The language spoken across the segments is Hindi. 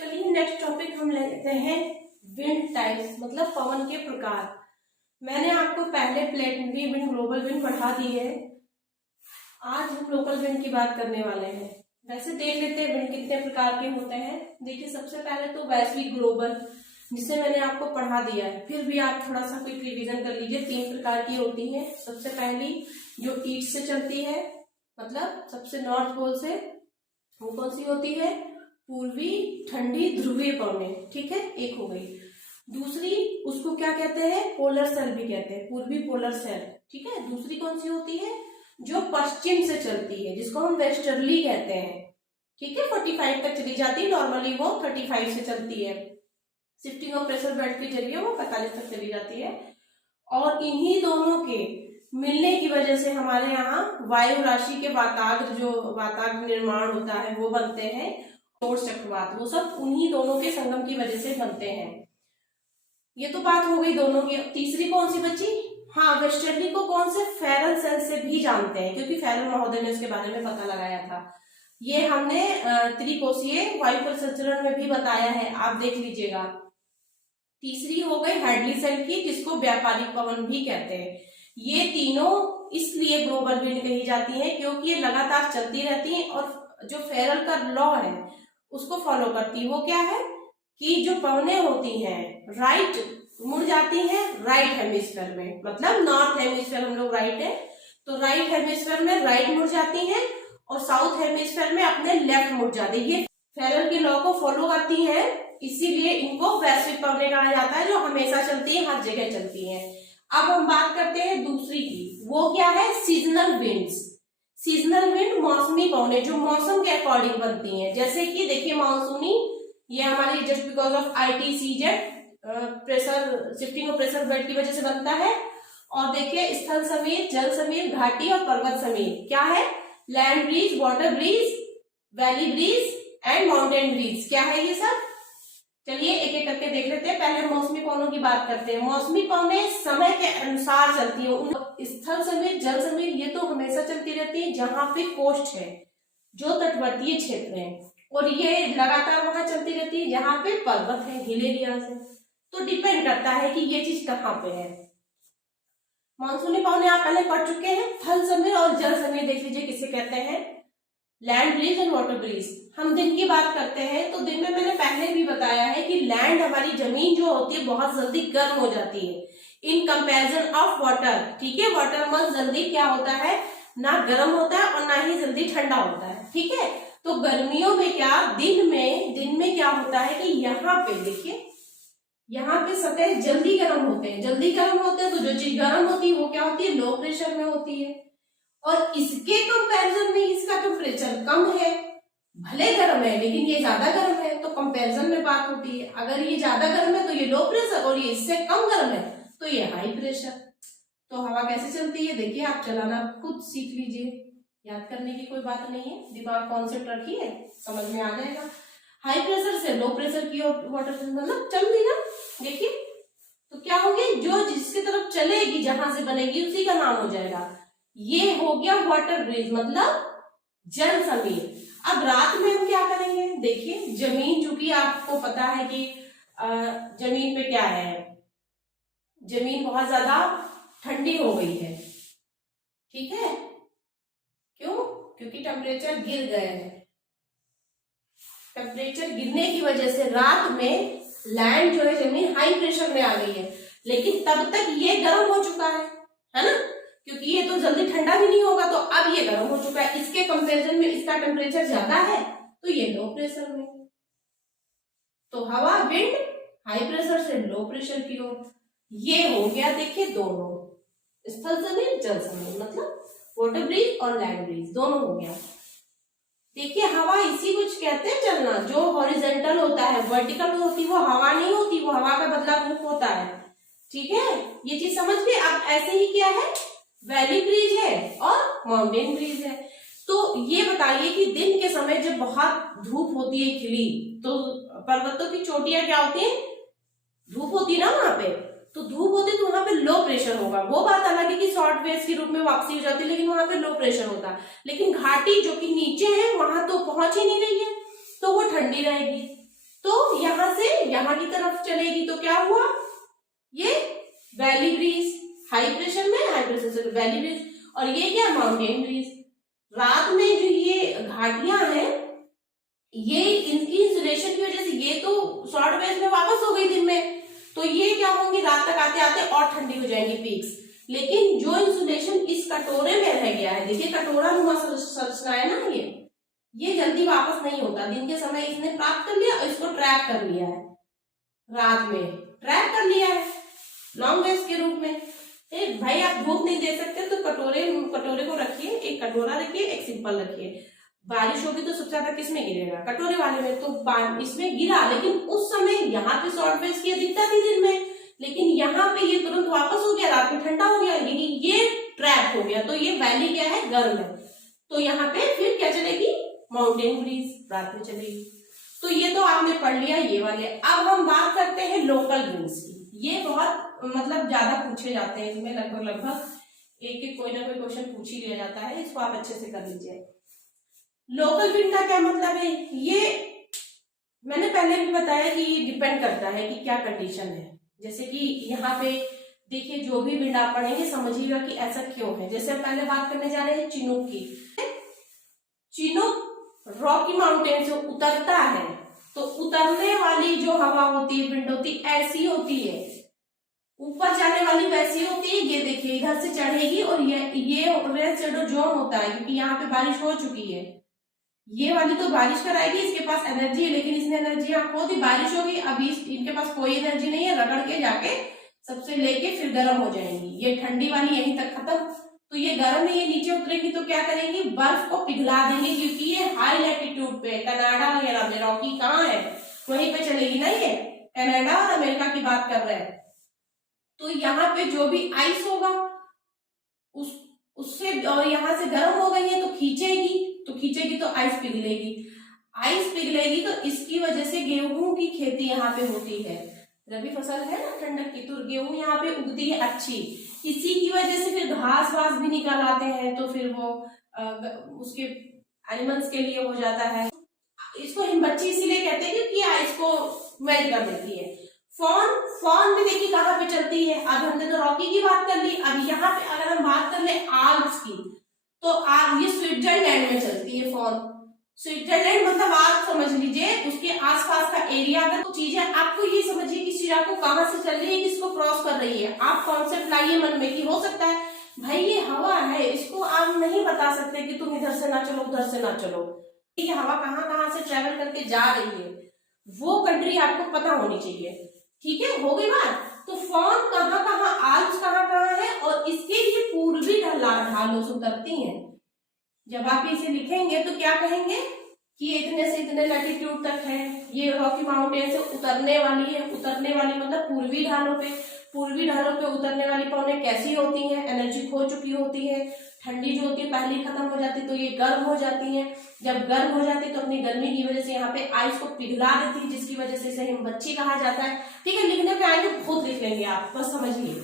चलिए नेक्स्ट टॉपिक हम लेते हैं विंड टाइप्स, मतलब पवन के प्रकार। मैंने आपको पहले प्लेनेटरी विंड, ग्लोबल विंड पढ़ा दी है। आज हम लोकल विंड की बात करने वाले हैं। वैसे देख लेते हैं विंड कितने प्रकार के होते हैं। देखिए सबसे पहले तो वैश्विक ग्लोबल, जिसे मैंने आपको पढ़ा दिया है, फिर भी आप थोड़ा सा कोई रिवीजन कर लीजिए। 3 प्रकार की होती है। सबसे पहली जो ईस्ट से चलती है, मतलब सबसे नॉर्थ पोल से, वो कौन सी होती है? पूर्वी ठंडी ध्रुवीय पवनें। ठीक है, एक हो गई। दूसरी उसको क्या कहते हैं? पोलर सेल भी कहते हैं, पूर्वी पोलर सेल। ठीक है। दूसरी कौन सी होती है? जो पश्चिम से चलती है, जिसको हम वेस्टर्ली कहते हैं। ठीक है, 45 तक चली जाती है, नॉर्मली वो 35 से चलती है। शिफ्टिंग ऑफ प्रेशर बेल्ट के जरिए वो 45 तक चली जाती है। और इन्हीं दोनों के मिलने की वजह से हमारे यहाँ वायु राशि के वाताग्र, जो वाताग्र निर्माण होता है, वो बनते हैं। चक्रवात, वो सब उन्हीं दोनों के संगम की वजह से बनते हैं। ये तो बात हो गई दोनों की। तीसरी कौन सी बची? हाँ, वेस्टर्ली को कौन से? फेरल सेल से भी जानते हैं, क्योंकि फेरल महोदय ने इसके बारे में पता लगाया था। ये हमने त्रिकोशीय वायु परिसंचरण में भी बताया है, आप देख लीजिएगा। तीसरी हो गई हैडली सेल की, जिसको व्यापारिक पवन भी कहते हैं। ये तीनों इसलिए ग्लोबल विंड कही जाती है क्योंकि ये लगातार चलती रहती है और जो फेरल का लॉ है उसको फॉलो करती है। वो क्या है कि जो पवनें होती हैं राइट मुड़ जाती हैं राइट हेमिस्फीयर में, मतलब नॉर्थ हेमिस्फीयर हम लोग राइट है, तो राइट हेमिस्फीयर में राइट मुड़ जाती हैं और साउथ हेमिस्फीयर में अपने लेफ्ट मुड़ जाती है। ये फेरल के लॉ को फॉलो करती हैं, इसीलिए इनको वैश्विक पवनें कहा जाता है, जो हमेशा चलती है, हर जगह चलती है। अब हम बात करते हैं दूसरी की। वो क्या है? Seasonal winds. सीजनल विंड मौसमी पवनें, जो मौसम के अकॉर्डिंग बनती हैं। जैसे कि देखिए मानसूनी, ये हमारी just because of ITCZ pressure, shifting of pressure belt की वजह से बनता है। और देखिए स्थल समीर, जल समीर, घाटी और पर्वत समीर क्या है? Land breeze, water breeze, valley breeze and mountain breeze. क्या है ये सब? चलिए एक एक करके देख लेते हैं। पहले मौसमी पवनों की बात करते हैं। मौसमी पवनें समय के अनुसार चलती है। स्थल समीर, जल समीर, ये तो हमेशा चलती रहती है जहां पे कोस्ट है, जो तटवर्तीय क्षेत्र है, और ये लगातार वहां चलती रहती है जहां पे पर्वत है, हिल एरियाज है। तो डिपेंड करता है कि ये चीज कहाँ पे है। मानसूनी पवनें आप पहले पढ़ चुके हैं। थल समीर और जल समीर देख लीजिए किसे कहते हैं? Land breeze and water breeze. हम दिन की बात करते हैं तो दिन में मैंने पहले भी बताया है कि लैंड, हमारी जमीन जो होती है, बहुत जल्दी गर्म हो जाती है इन कंपैरिजन ऑफ वाटर। ठीक है, वाटर मत जल्दी क्या होता है? ना गर्म होता है और ना ही जल्दी ठंडा होता है। ठीक है, तो गर्मियों में क्या, दिन में क्या होता है कि यहाँ पे देखिए, यहाँ पे सतह जल्दी गर्म होते हैं। जल्दी गर्म होते हैं तो जो चीज गर्म होती है वो क्या होती है? लो प्रेशर में होती है। और इसके कंपैरिजन में इसका टेम्परेचर कम है, भले गर्म है लेकिन ये ज्यादा गर्म है, तो कंपैरिजन में बात होती है। अगर ये ज्यादा गर्म है तो ये लो प्रेशर, और ये इससे कम गर्म है तो ये हाई प्रेशर। तो हवा कैसे चलती है? देखिए आप चलाना खुद सीख लीजिए, याद करने की कोई बात नहीं है, दिमाग कॉन्सेप्ट रखिए, समझ में आ जाएगा। हाई प्रेशर से लो प्रेशर की वाटर मतलब चल दी ना। देखिए तो क्या होगी, जो जिसकी तरफ चलेगी, जहां से बनेगी, उसी का नाम हो जाएगा। ये हो गया वाटर ब्रिज, मतलब जल समीर। अब रात में हम क्या करेंगे? देखिए जमीन, चूंकि आपको पता है कि जमीन पे क्या है, जमीन बहुत ज्यादा ठंडी हो गई है। ठीक है, क्यों? क्योंकि टेम्परेचर गिर गए हैं। टेम्परेचर गिरने की वजह से रात में लैंड जो है, जमीन हाई प्रेशर में आ गई है, लेकिन तब तक ये गर्म हो चुका है ना, क्योंकि ये तो जल्दी ठंडा भी नहीं होगा, तो अब ये गर्म हो चुका है। इसके कंपैरिजन में इसका टेम्परेचर ज्यादा है तो ये लो प्रेशर में। तो हवा, विंड हाई प्रेशर से लो प्रेशर की ओर। ये हो गया देखिए दोनों, स्थल समीर, जल समीर, मतलब वाटर ब्रीज और लैंड ब्रीज, दोनों हो गया। देखिए हवा इसी कुछ कहते हैं चलना, जो हॉरिजेंटल होता है, वर्टिकल होती वो हवा नहीं होती, वो हवा का बदला रूप होता है। ठीक है, ये चीज समझ गए। अब ऐसे ही क्या है, वैली ब्रिज है और माउंटेन ब्रिज है। तो ये बताइए कि दिन के समय जब बहुत धूप होती है खिली, तो पर्वतों की चोटियां क्या होती है? धूप होती है ना वहां पे, तो धूप होती तो वहां पे लो प्रेशर होगा। वो बात अलग है कि शॉर्ट वेव्स के रूप में वापसी हो जाती है, लेकिन वहां पे लो प्रेशर होता। लेकिन घाटी जो कि नीचे है, वहां तो पहुंच ही नहीं रही है, तो वो ठंडी रहेगी। तो यहाँ की तरफ चलेगी तो क्या हुआ, ये वैली ब्रीज, हाई प्रेशर में हाई प्रेशर से वैली ब्रीज, और ये क्या माउंटेन ब्रीज। रात में जो ये घाटियां हैं, ये इनकी इंसुलेशन की वजह से ये तो शॉर्ट वेव में वापस हो गई दिन में, तो ये क्या होंगी, रात तक आते आते और ठंडी हो जाएंगी पीक्स। लेकिन जो इंसुलेशन इस कटोरे में रह गया है, देखिए कटोरा नुमा संरचना है ना, ये जल्दी वापस नहीं होता। दिन के समय इसने प्राप्त कर लिया और इसको ट्रैप कर लिया है, रात में ट्रैप कर लिया है लॉन्ग वेव्स के रूप में। भाई आप धूप नहीं दे सकते तो कटोरे को रखिए, एक कटोरा रखिए, एक सिंपल रखिए। बारिश होगी तो सबसे ज्यादा किसमें गिरेगा, कटोरे वाले में, तो इसमें गिरा। लेकिन उस समय यहाँ पे शॉर्ट वेव्स की अधिकता थी दिन में, लेकिन यहाँ पे ये तुरंत वापस हो गया, रात में ठंडा हो गया, लेकिन ये ट्रैप हो गया। तो ये वैली क्या है, गर्म है, तो यहाँ पे फिर क्या चलेगी, माउंटेन ब्रीज रात में चलेगी। तो ये तो आपने पढ़ लिया ये वाले। अब हम बात करते हैं लोकल विंड्स की। ये बहुत मतलब ज्यादा पूछे जाते हैं, इसमें लगभग एक कोई ना कोई क्वेश्चन पूछ ही लिया जाता है, इसको आप अच्छे से कर लीजिए। लोकल विंड का क्या मतलब है, ये मैंने पहले भी बताया कि ये डिपेंड करता है कि क्या कंडीशन है। जैसे कि यहाँ पे देखिए, जो भी विंड आप पढ़ेंगे समझिएगा कि ऐसा क्यों है। जैसे हम पहले बात करने जा रहे हैं चिनूक की। चिनूक रॉकी माउंटेन से उतरता है, तो उतरने वाली जो हवा होती है, विंड होती ऐसी होती है, ऊपर जाने वाली वैसी होती है। ये देखिए इधर से चढ़ेगी और ये रेड शेडो जोन होता है, क्योंकि यहाँ पे बारिश हो चुकी है। ये वाली तो बारिश कराएगी, इसके पास एनर्जी है, लेकिन इसने एनर्जी यहाँ खो दी, बारिश होगी, अभी इनके पास कोई एनर्जी नहीं है, रगड़ के जाके सबसे लेके फिर गर्म हो जाएंगी। ये ठंडी वाली यहीं तक खत्म, तो ये गर्म है, ये नीचे उतरेगी तो क्या करेंगी, बर्फ को पिघला देंगी, क्योंकि ये हाई लैटिट्यूड पे, कनाडा वगैरह में, रॉकी कहाँ है वहीं पे चलेगी ना, ये कनाडा और अमेरिका की बात कर रहे हैं। तो यहाँ पे जो भी आइस होगा उससे, और यहाँ से गर्म हो गई है तो खींचेगी तो आइस पिघलेगी, तो इसकी वजह से गेहूं की खेती यहाँ पे होती है। रबी फसल है ना ठंडक की, तो गेहूं यहाँ पे उगती है अच्छी। इसी की वजह से फिर घास वास भी निकाल आते हैं, तो फिर वो उसके एनिमल्स के लिए हो जाता है। इसको हिमबच्ची इसीलिए कहते हैं क्योंकि आइस को मेल्ट कर देती है। फॉन में देखिए कहाँ पे चलती है, अब हमने तो रॉकी की बात कर ली। अब यहाँ पे अगर हम बात कर ले आल्प्स की, तो ये स्विट्जरलैंड में चलती है फॉन। स्विट्जरलैंड मतलब आप समझ लीजिए उसके आसपास का एरिया। अगर कुछ चीजें आपको ये समझिए कि शिराको कहाँ से चल रही है, किसको क्रॉस कर रही है, आप कॉन्सेप्ट लाइए मन में कि हो सकता है भाई ये हवा है, इसको आप नहीं बता सकते कि तुम इधर से ना चलो उधर से ना चलो, ये हवा कहाँ से ट्रेवल करके जा रही है, वो कंट्री आपको पता होनी चाहिए। ठीक है, हो गई बात। तो फॉन कहाँ आल्प्स कहाँ है, और इसके लिए पूर्वी ढालों से उतरती हैं। जब आप इसे लिखेंगे तो क्या कहेंगे कि ये इतने से इतने लैटिट्यूड तक है, ये रॉकी माउंटेन से उतरने वाली है। उतरने वाली मतलब पूर्वी ढालों पे उतरने वाली पौने कैसी होती हैं, एनर्जी खो चुकी होती है, ठंडी जो होती है पहले खत्म हो जाती है, तो ये गर्म हो जाती है। जब गर्म हो जाती है तो अपनी गर्मी की वजह से यहाँ पे आइस को पिघला देती है, जिसकी वजह से इसे हिमबच्ची कहा जाता है। ठीक है, लिखने पे आएंगे खुद लिख लेंगे आप, बस समझिए।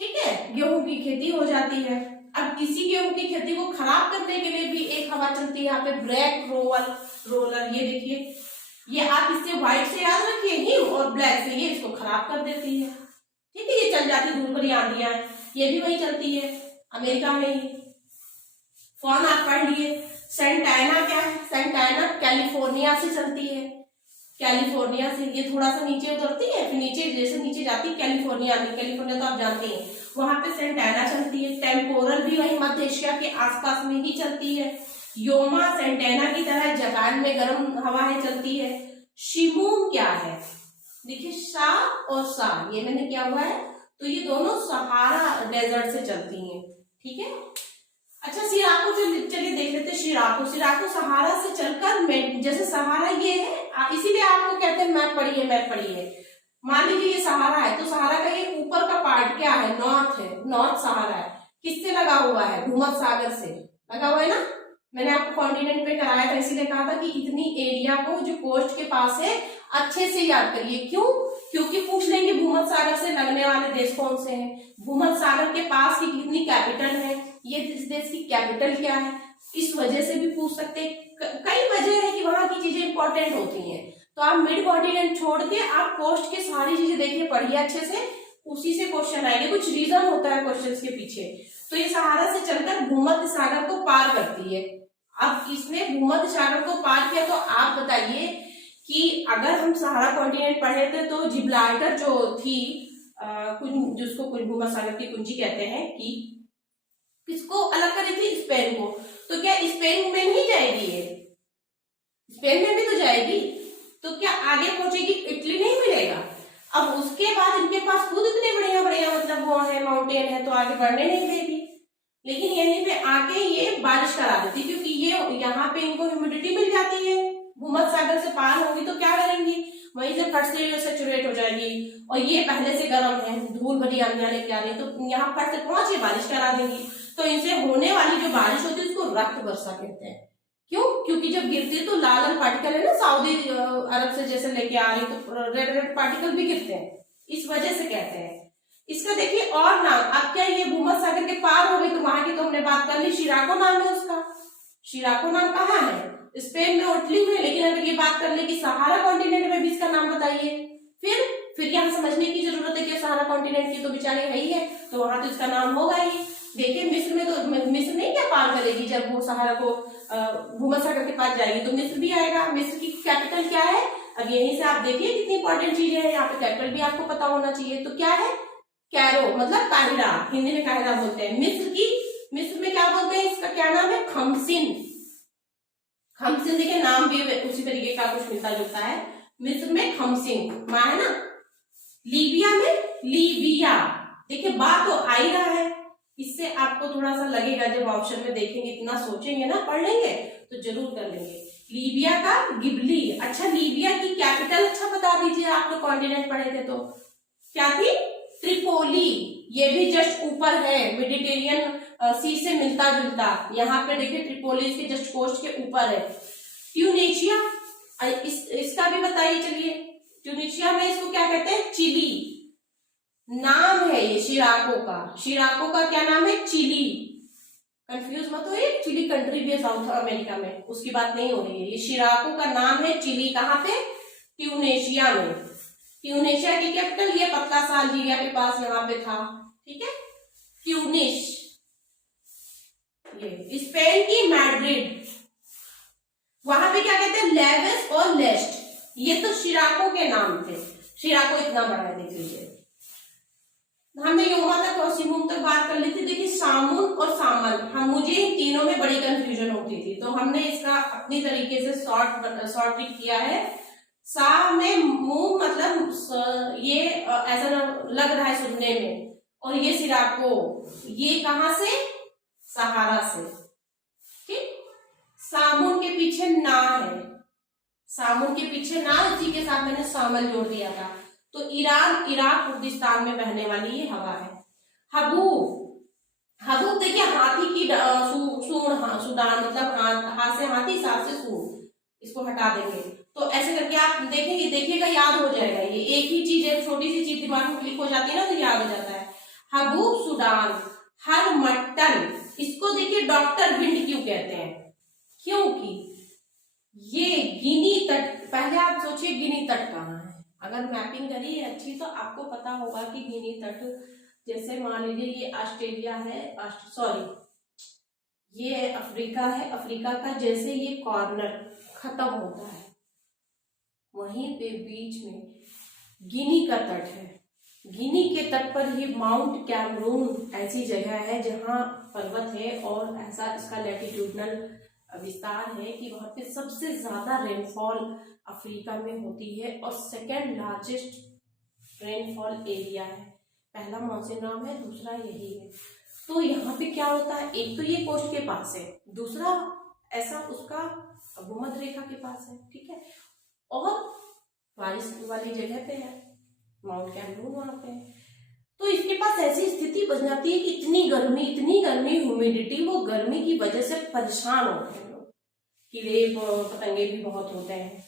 ठीक है, गेहूं की खेती हो जाती है। अब इसी गेहूं की खेती को खराब करने के लिए भी एक हवा चलती है यहाँ पे, ब्लैक रोलर। ये देखिए, ये आप इससे व्हाइट से याद रखिए हिम, और ब्लैक से ये इसको खराब कर देती है। ठीक है, ये चल जाती है, धूल भरी आंधियां, ये भी वही चलती है अमेरिका में ही। फॉन आप पढ़ लिए। सेंटाना क्या है, सेंटाना कैलिफोर्निया से चलती है, कैलिफोर्निया से ये थोड़ा सा नीचे उतरती है, फिर नीचे जैसे नीचे जाती है कैलिफोर्निया तो आप जानते हैं वहां पे सेंटाना चलती है। टेम्पोरल भी वही मध्य एशिया के आसपास में ही चलती है। योमा सेंटाना की तरह जापान में गर्म हवाएं चलती है। शिमून क्या है, देखिए सा और सा, ये मैंने क्या हुआ है, तो ये दोनों सहारा डेजर्ट से चलती हैं। ठीक है, अच्छा सिराको चलिए देख लेते हैं। सिराको सहारा से चलकर, जैसे सहारा ये है, इसीलिए आपको कहते हैं मैप पढ़िए। मान लीजिए ये सहारा है, तो सहारा का ये ऊपर का पार्ट क्या है, नॉर्थ है, नॉर्थ सहारा है। किससे लगा हुआ है, भूमध्य सागर से लगा हुआ है ना। मैंने आपको कॉन्टिनेंट पे कराया था, इसीलिए कहा था कि इतनी एरिया को जो कोस्ट के पास है अच्छे से याद करिए। क्यों, क्योंकि पूछ लेंगे भूमध्य सागर से लगने वाले देश कौन से हैं, भूमध्य सागर के पास की कितनी कैपिटल है, ये इस देश की कैपिटल क्या है, इस वजह से भी पूछ सकते हैं। कई वजह है कि वहां की चीजें इंपॉर्टेंट होती हैं। तो आप मिड कॉन्टिनेंट छोड़ के आप कोस्ट की सारी चीजें देखिए, पढ़िए अच्छे से, उसी से क्वेश्चन आएंगे। कुछ रीजन होता है क्वेश्चंस के पीछे। तो ये सहारा से चलकर भूमध्य सागर को पार करती है। अब इसने भूमध्य सागर को पार किया, तो आप बताइए कि अगर हम सहारा कॉन्टिनेंट पढ़े थे तो जिब्राल्टर जो थी जिसको भूमध्य सागर की कुंजी कहते हैं, कि किसको अलग करी थी? स्पेन को। तो क्या स्पेन में नहीं जाएगी ये? स्पेन में भी तो जाएगी। तो क्या आगे पहुंचेगी? इटली नहीं मिलेगा। अब उसके बाद इनके पास खुद इतने बढ़िया बढ़िया मतलब वो है, माउंटेन है, तो आगे बढ़ने नहीं देगी। लेकिन यहीं पे आके ये बारिश करा देती, क्योंकि ये यहाँ पे इनको ह्यूमिडिटी मिल जाती है। भूमध्य सागर से पार होगी तो क्या करेंगी? वहीं से फट से सेचुरेट हो जाएगी, और ये पहले से गर्म है, धूल भरी आंधियां लेके आ रही है, तो यहाँ फट से पहुंच ये बारिश करा देंगी। तो इनसे होने वाली जो बारिश होती है उसको रक्त वर्षा कहते हैं। क्यों? क्योंकि जब गिरती है तो लाल लाल पार्टिकल है ना, सऊदी अरब से जैसे लेके आ रही, तो रेड रेड पार्टिकल भी गिरते हैं, इस वजह से कहते हैं। इसका देखिए और नाम। अब क्या ये भूमध्य सागर के पार हो गई, तो वहां की तो हमने बात कर ली, शिराको नाम है उसका। शिराको नाम कहाँ है? स्पेन में, इटली में। लेकिन अगर ये बात कर ले कि सहारा कॉन्टिनेंट में भी इसका नाम बताइए, फिर यहाँ समझने की जरूरत है कि सहारा कॉन्टिनेंट की तो बेचारी है ही है, तो वहां तो इसका नाम होगा ही। देखिए मिस्र में, तो मिस्र नहीं क्या पार करेगी जब वो सहारा को भूमध्य सागर के पास जाएगी, तो मिस्र भी आएगा। मिस्र की कैपिटल क्या है? अब यहीं से आप देखिए कितनी इंपॉर्टेंट चीजें हैं। यहाँ पे कैपिटल भी आपको पता होना चाहिए। तो क्या है? कैरो, मतलब काहिरा, हिंदी में काहिरा बोलते हैं। मिस्र में क्या बोलते हैं? इसका क्या नाम है? खमसिन। खमसिन देखिए नाम भी उसी तरीके का कुछ मिलता जुलता है। मिस्र में खमसिन माँ है ना। लीबिया में लीबिया। देखिए बात तो आ ही रहा है। इससे आपको थोड़ा सा लगेगा, जब ऑप्शन में देखेंगे, इतना सोचेंगे ना, पढ़ लेंगे तो जरूर कर लेंगे। लीबिया का गिबली। अच्छा, लीबिया की कैपिटल अच्छा बता दीजिए, आप तो कॉन्टिनेंट पढ़े थे तो क्या थी? त्रिपोली। ये भी जस्ट ऊपर है, मेडिटेरियन सी से मिलता जुलता। यहाँ पे देखिए त्रिपोली इसके जस्ट कोस्ट के ऊपर है। ट्यूनीशिया, इसका भी बताइए चलिए। ट्यूनीशिया में इसको क्या कहते हैं? चिली नाम है ये शिराको का। शिराको का क्या नाम है? चिली। कंफ्यूज मत होइए, चिली कंट्री भी है साउथ अमेरिका में, उसकी बात नहीं हो रही है। ये शिराको का नाम है चिली। कहाँ पे? ट्यूनीशिया में। ट्यूनीशिया की कैपिटल ये पतला सा अल्जीरिया के पास यहाँ पे था, ठीक है, ट्यूनिस। ये स्पेन की मैड्रिड। वहां पे क्या कहते हैं? लेवेस और लेस्ट। ये तो शिराको के नाम थे। शिराको इतना बड़ा है, देख लीजिए। हमने योमा तक और सिमुम तक बात कर ली थी। देखिए सामुन और सामन, मुझे इन तीनों में बड़ी कंफ्यूजन होती थी, तो हमने इसका अपनी तरीके से शॉर्ट ट्रिक किया है। सा में मुंह, मतलब ये ऐसा लग रहा है सुनने में, और ये सिराको, ये कहां से? सहारा से, ठीक। सामुन के पीछे ना है, सामुन के पीछे ना, इसी के साथ मैंने सामल जोड़ दिया था। तो ईरान, इराक, कुर्दिस्तान में बहने वाली ये हवा है। हबूब देखिए हाथी की सूंड, सुडान, मतलब हाथ से हाथी, साथ से सूंड, इसको हटा देंगे तो ऐसे करके आप देखिएगा याद हो जाएगा। ये एक ही चीज है, छोटी सी चीज दिमाग में क्लिक हो जाती है ना, तो याद हो जाता है। Haboob Sudan. हरमट्टन, इसको देखिए डॉक्टर भिंड क्यों कहते हैं? क्योंकि ये गिनी तट, पहले आप सोचिए गिनी तट कहाँ है। अगर मैपिंग करी है अच्छी तो आपको पता होगा कि गिनी तट, जैसे मान लीजिए ये ऑस्ट्रेलिया है, ये अफ्रीका है, अफ्रीका का जैसे ये कॉर्नर खत्म होता है, वहीं पे बीच में गिनी का तट है। गिनी के तट पर ही माउंट कैमरून ऐसी जगह है जहां पर्वत है, और ऐसा इसका लैटिट्यूडनल विस्तार है कि वहां पे सबसे ज्यादा रेनफॉल अफ्रीका में होती है, और सेकेंड लार्जेस्ट रेनफॉल एरिया है। पहला मौसिनराम है, दूसरा यही है। तो यहाँ पे क्या होता है? एक तो ये कोस्ट के पास है, दूसरा ऐसा उसका भूमध्य रेखा के पास है, ठीक है, और बारिश वाली जगह पे है, माउंट कैमरून वहां पे है। तो इसके पास ऐसी स्थिति बन जाती है कि इतनी गर्मी, ह्यूमिडिटी, वो गर्मी की वजह से परेशान होते हैं लोग, कीड़े पतंगे भी बहुत होते हैं,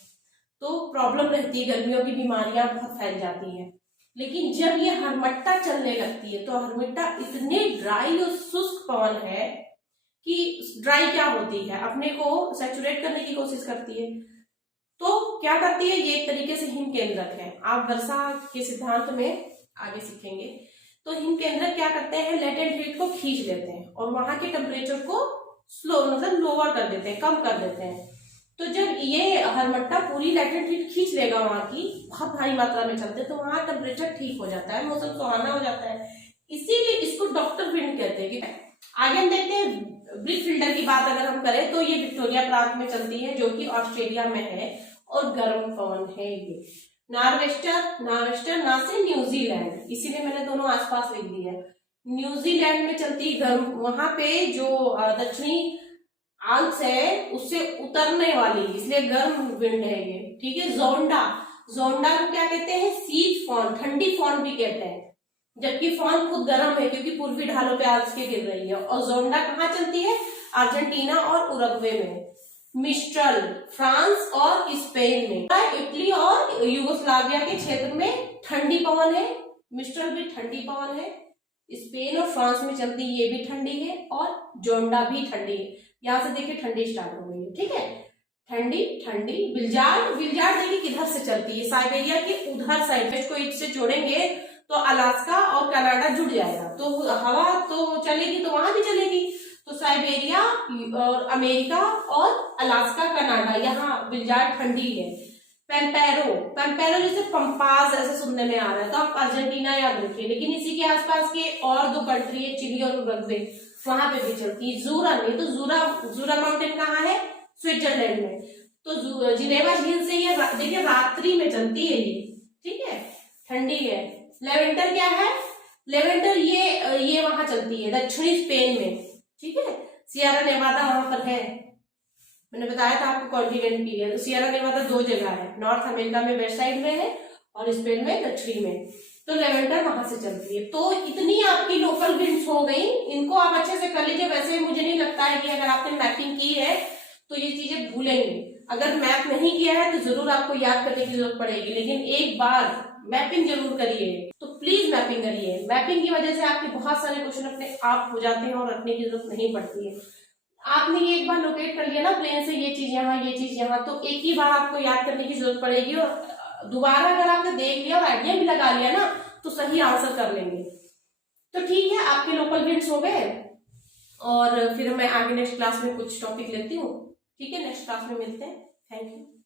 तो प्रॉब्लम रहती है, गर्मियों की बीमारियां बहुत फैल जाती हैं। लेकिन जब ये हरमट्टा चलने लगती है, तो हरमट्टा इतने ड्राई और शुष्क पवन है कि ड्राई क्या होती है, अपने को सैचुरेट करने की कोशिश करती है, तो क्या करती है, ये एक तरीके से हिम केंद्रक है, आप वर्षा के सिद्धांत में आगे सीखेंगे। तो हिम केंद्रक क्या करते हैं, लेटेंट हीट को खींच लेते हैं और वहां के टेम्परेचर को स्लो मतलब लोअर कर देते हैं, कम कर देते हैं। तो जब ये हरमट्टा पूरी लेटेंट हीट खींच लेगा वहां की, बहुत भारी मात्रा में चलते हैं, तो वहां टेम्परेचर ठीक हो जाता है, मौसम सुहाना हो जाता है, इसीलिए इसको डॉक्टर विंड कहते हैं। आगे हम देखते हैं ब्रिज फिल्टर की बात अगर हम करें तो ये विक्टोरिया प्रांत में चलती है जो कि ऑस्ट्रेलिया में है और गर्म पवन है ये। नॉर्वेस्टर ना से न्यूजीलैंड, इसीलिए मैंने दोनों आसपास लिख दिया है। न्यूजीलैंड में चलती गर्म, वहां पे जो दक्षिणी आंश है उससे उतरने वाली, इसलिए गर्म विंड है ये, ठीक है। जोंडा को क्या कहते हैं, सीज फॉन, ठंडी फॉन भी कहते हैं, जबकि फॉन खुद गर्म है क्योंकि पूर्वी ढालों पे आज के गिर रही है। और जोंडा कहाँ चलती है, अर्जेंटीना और उरुग्वे में। मिस्ट्रल फ्रांस और स्पेन में, इटली और यूगोस्लाविया के क्षेत्र में ठंडी पवन है, मिस्ट्रल भी ठंडी पवन है। स्पेन और फ्रांस में चलती ये भी ठंडी है और जोंडा भी ठंडी है। यहाँ से देखिए ठंडी स्टार्ट हो गई है, ठीक है, ठंडी। बिलजार्ड देखिए किधर से चलती है, साइबेरिया के उधर साइड, इसको इससे जोड़ेंगे तो अलास्का और कनाडा जुड़ जाएगा, तो हवा तो चलेगी तो वहां भी चलेगी, तो साइबेरिया और अमेरिका और अलास्का कनाडा, यहाँ बिलजार्ड ठंडी है। पेम्पेरो जैसे पंपास ऐसे सुनने में आ रहा है, तो आप अर्जेंटीना याद रखिए, लेकिन इसी के आसपास के और दो कंट्री है, चिली और उरुग्वे, वहां पे भी चलती है। जूरा नहीं तो जूरा माउंटेन कहाँ है, स्विट्जरलैंड में, तो जिनेवा झील से ये देखिए रात्रि में चलती है ये, ठीक है, ठंडी है। लेवेंटर क्या है, लेवेंटर ये वहां चलती है दक्षिणी स्पेन में, ठीक है। सियरा नेवादा वहां पर है, मैंने बताया था आपको कॉन्टिनेंट की है, तो सियरा नेवादा दो जगह है, नॉर्थ अमेरिका में वेस्ट साइड में है और स्पेन में दक्षिणी में, तो लेवेंटर वहां से चलती है। तो इतनी आपकी लोकल विंड्स हो गई, इनको आप अच्छे से कर लीजिए। वैसे मुझे नहीं लगता है कि अगर आपने मैपिंग की है तो ये चीजें भूलेंगे, अगर मैप नहीं किया है तो जरूर आपको याद करने की जरूरत पड़ेगी, लेकिन एक बार मैपिंग जरूर करिए, तो प्लीज मैपिंग करिए। मैपिंग की वजह से आपके बहुत सारे क्वेश्चन अपने आप हो जाते हैं और रखने की जरूरत नहीं पड़ती है। आपने ये एक बार लोकेट कर लिया ना प्लेन से, ये चीज यहाँ, ये चीज यहाँ, तो एक ही बार आपको याद करने की जरूरत पड़ेगी, और दोबारा अगर आपने देख लिया और आइडिया भी लगा लिया ना तो सही आंसर कर लेंगे। तो ठीक है, आपके लोकल विंड्स हो गए, और फिर मैं आगे नेक्स्ट क्लास में कुछ टॉपिक लेती हूँ, ठीक है, नेक्स्ट क्लास में मिलते हैं। Thank you.